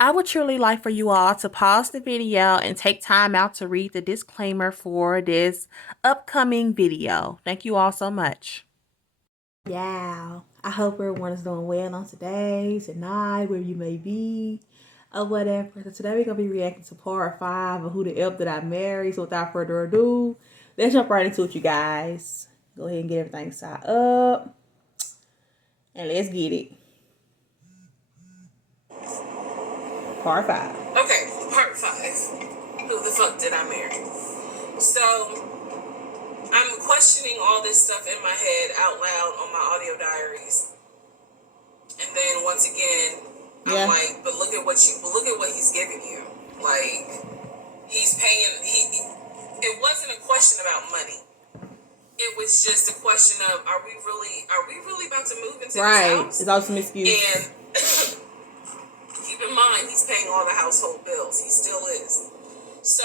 I would truly like for you all to pause the video and take time out to read the disclaimer for this upcoming video. Thank you all so much. Yeah, I hope everyone is doing well on today, tonight, where you may be, or whatever. So today we're going to be reacting to part 5 of Who the F Did I Marry. So without further ado, let's jump right into it, you guys. Go ahead and get everything set up, and let's get it. Part 5. Okay, part 5. Who the fuck did I marry? So, I'm questioning all this stuff in my head out loud on my audio diaries. And then once again, I'm like, but look at what he's giving you. Like, he's paying, it wasn't a question about money. It was just a question of, are we really about to move into this house? It's also an excuse. And keep in mind, he's paying all the household bills. He still is. So,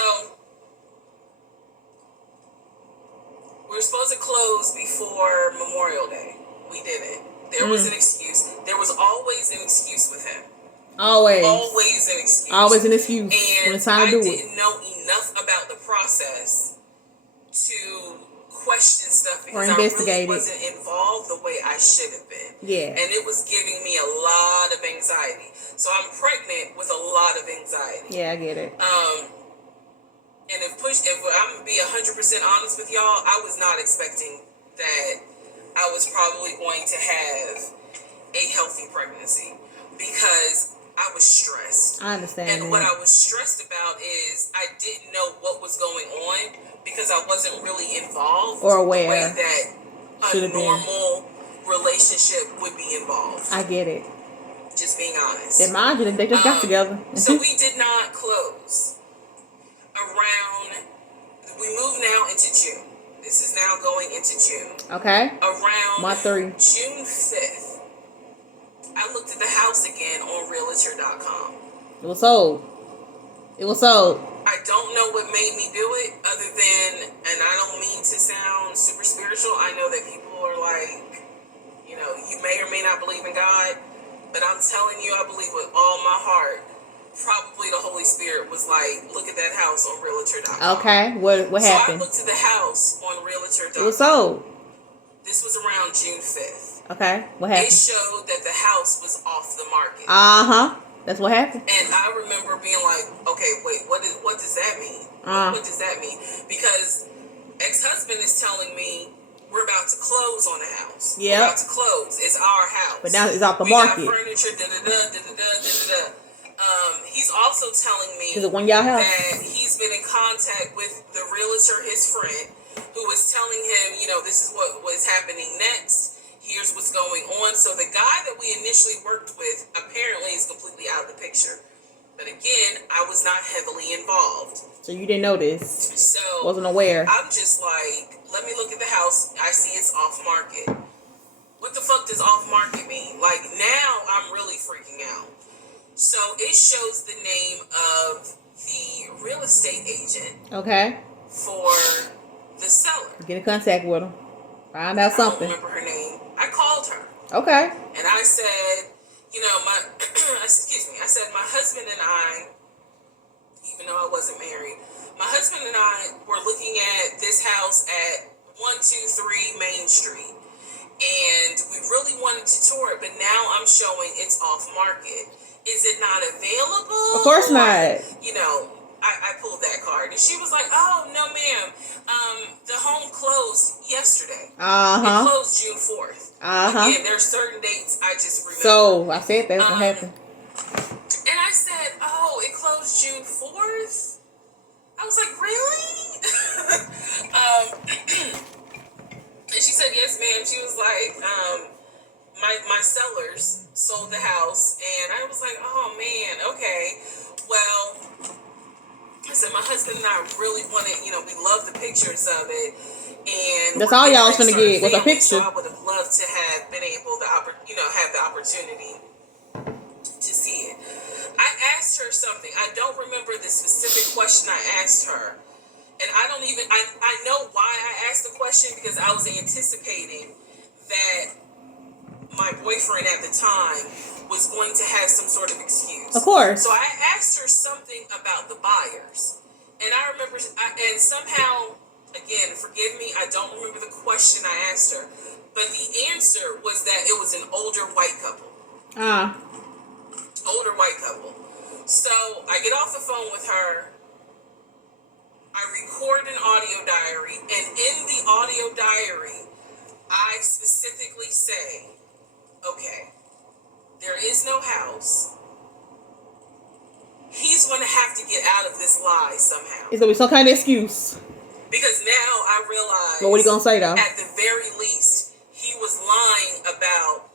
we were supposed to close before Memorial Day. We didn't. There was an excuse. There was always an excuse with him. Always an excuse. Always an excuse. And when it's time to do didn't know enough about the process to question stuff because I really wasn't involved the way I should have been. Yeah. And it was giving me a lot of anxiety. So I'm pregnant with a lot of anxiety. Yeah, I get it. And if I'm gonna be 100% honest with y'all, I was not expecting that I was probably going to have a healthy pregnancy because I was stressed. I understand. And what I was stressed about is I didn't know what was going on because I wasn't really involved or aware the way that a normal relationship would be involved. I get it. Just being honest. And mind you, they just got together. So we did not close we move now into June. This is now going into June. Okay. Around month 3. June 5th, I looked at the house again on Realtor.com. It was sold. I don't know what made me do it other than, and I don't mean to sound super spiritual. I know that people are like, you may or may not believe in God, but I'm telling you, I believe with all my heart. Probably the Holy Spirit was like, look at that house on Realtor.com. Okay, what happened? So I looked at the house on Realtor.com. It was sold. This was around June 5th. Okay, what happened? It showed that the house was off the market. That's what happened. And I remember being like, okay, wait, what does that mean? What does that mean? Because ex-husband is telling me we're about to close on the house. Yeah. We're about to close. It's our house. But now it's off the market. We got furniture, da-da-da. He's also telling me that he's been in contact with the realtor, his friend, who was telling him, this is what was happening next. Here's what's going on. So the guy that we initially worked with apparently is completely out of the picture. But again, I was not heavily involved. So you didn't know this. So wasn't aware. I'm just like, let me look at the house. I see it's off market. What the fuck does off market mean? Like, now I'm really freaking out. So it shows the name of the real estate agent. Okay. For the seller. Get in contact with him. Find out something. I don't remember her name. I called her. Okay. And I said, I said my husband and I, even though I wasn't married, my husband and I were looking at this house at 123 Main Street. And we really wanted to tour it, but now I'm showing it's off market. Is it not available? Of course not. I pulled that card, and she was like, "Oh no, ma'am. The home closed yesterday. It closed June 4th. Again, there's certain dates I just remember." So I said that's what happened. And I said, "Oh, it closed June 4th." I was like, "Really?" And she said, "Yes, ma'am." She was like, my sellers sold the house, and I was like, oh man, okay. Well, I said my husband and I really wanted, we love the pictures of it, and that's all y'all was gonna get was a picture. So I would have loved to have been able to, have the opportunity to see it. I asked her something. I don't remember the specific question I asked her. And I know why I asked the question, because I was anticipating that my boyfriend at the time was going to have some sort of excuse. Of course. So I asked her something about the buyers. And I remember, and somehow, again, forgive me, I don't remember the question I asked her. But the answer was that it was an older white couple. Older white couple. So I get off the phone with her. I record an audio diary. And in the audio diary, I specifically say, okay, there is no house. He's going to have to get out of this lie somehow. It's going to be some kind of excuse. Because now I realize... But what are you going to say, though? At the very least, he was lying about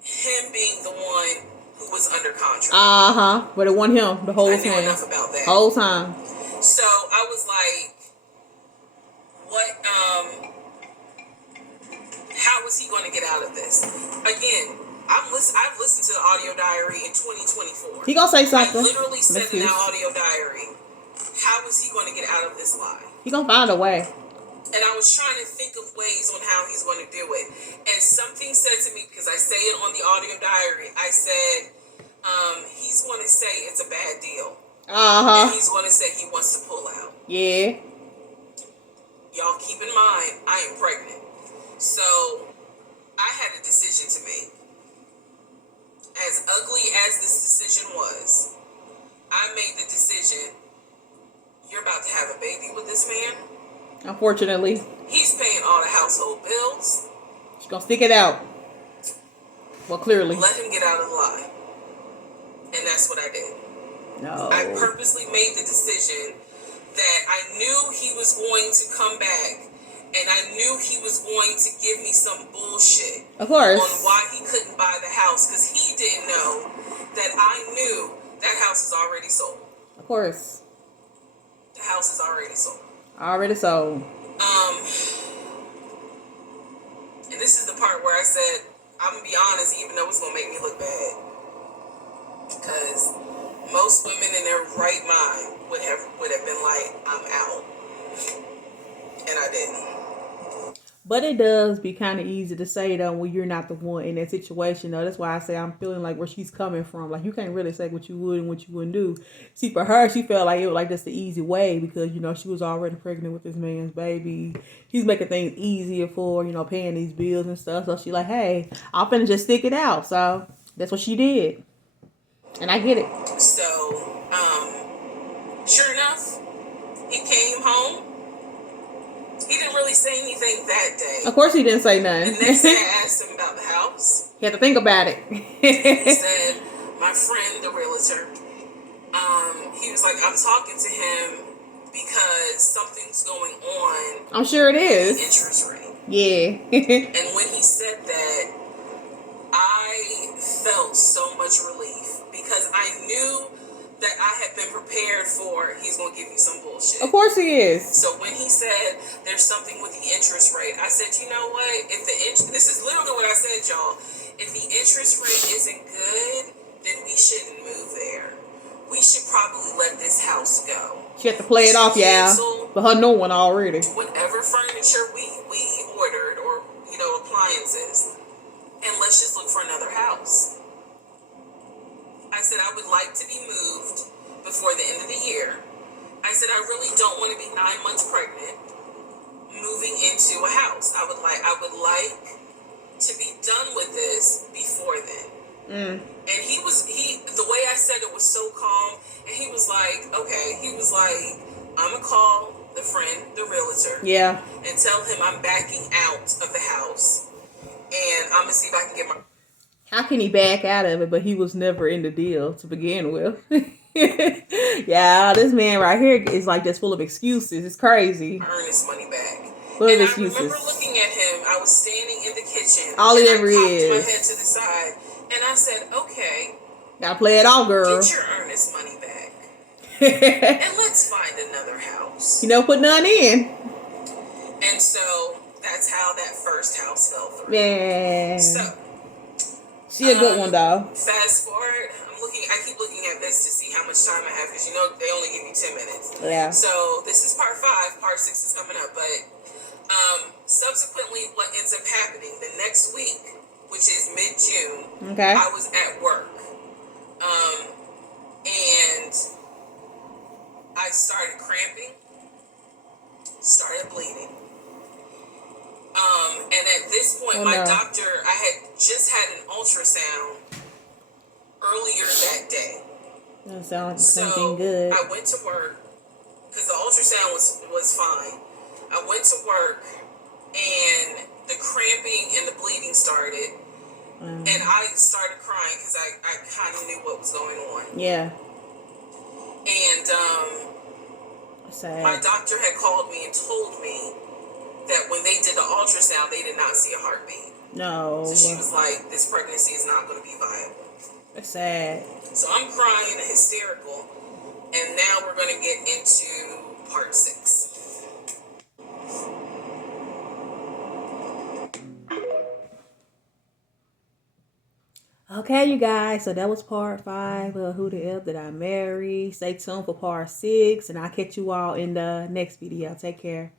him being the one who was under contract. But it wasn't him the whole time. I knew enough about that. Whole time. So I was like, what, how is he going to get out of this? Again, I've listened to the audio diary in 2024. He gonna say something. I literally said in that audio diary, how is he going to get out of this lie? He gonna find a way. And I was trying to think of ways on how he's going to do it. And something said to me, because I say it on the audio diary, I said, he's going to say it's a bad deal. And he's going to say he wants to pull out. Yeah. Y'all keep in mind, I am pregnant. So I had a decision to make. As ugly as this decision was, I made the decision, you're about to have a baby with this man. Unfortunately. He's paying all the household bills. She's gonna stick it out. Well, clearly. Let him get out of the lie. And that's what I did. No. I purposely made the decision that I knew he was going to come back. And I knew he was going to give me some bullshit. Of course. On why he couldn't buy the house. Because he didn't know that I knew that house is already sold. Of course. The house is already sold. Already sold. And this is the part where I said, I'm going to be honest, even though it's going to make me look bad. Because most women in their right mind would have been like, I'm out. And I didn't. But it does be kind of easy to say, though, when you're not the one in that situation, though. That's why I say I'm feeling like where she's coming from. Like, you can't really say what you would and what you wouldn't do. See, for her, she felt like it was like just the easy way because, you know, she was already pregnant with this man's baby. He's making things easier for, you know, paying these bills and stuff. So she like, hey, I'm finna just stick it out. So that's what she did. And I get it. So, sure enough, he came home. He didn't really say anything that day. Of course he didn't say nothing. The next day I asked him about the house. He had to think about it. He said, my friend, the realtor, he was like, I'm talking to him because something's going on. I'm sure it is. The interest rate. Yeah. And when he said that, I felt so much relief because I knew that I had been prepared for he's going to give you some bullshit. Of course he is. So when he said there's something with the interest rate, I said, you know what? If this is literally what I said, y'all. If the interest rate isn't good, then we shouldn't move there. We should probably let this house go. She had to play it off, yeah. But her new one already. Whatever furniture we ordered or, you know, appliances. And let's just look for another house. I said I would like to be moved before the end of the year. I said I really don't want to be 9 months pregnant moving into a house. I would like to be done with this before then. And the way I said it was so calm, and he was like, okay, he was like, I'm gonna call the friend, the realtor, and tell him I'm backing out of the house, and I'm gonna see if I can get my. How can he back out of it? But he was never in the deal to begin with. Yeah, this man right here is like just full of excuses. It's crazy. Earn his money back. Full of I excuses. remember looking at him. I was standing in the kitchen. All he and ever I popped is. my head to the side, and I said, "Okay, gotta play it all, girl. Get your earnest money back, and let's find another house." You know, put none in. And so that's how that first house fell through. Yeah. So. She a good one, though. Fast forward, I keep looking at this to see how much time I have because you know they only give you 10 minutes. Yeah. So this is part 5. Part 6 is coming up. But subsequently, what ends up happening the next week, which is mid-June, Okay. I was at work. And I started cramping, started bleeding. And at this point, my doctor, I had just had an ultrasound earlier that day. That sounds like something good. I went to work because the ultrasound was fine. I went to work and the cramping and the bleeding started. And I started crying because I kind of knew what was going on. Yeah. And my doctor had called me and told me that when they did the ultrasound, they did not see a heartbeat. No. So she was like, this pregnancy is not going to be viable. That's sad. So I'm crying and hysterical. And now we're going to get into part 6. Okay, you guys, so that was part 5 of Who the F Did I Marry. Stay tuned for part 6, and I'll catch you all in the next video. Take care.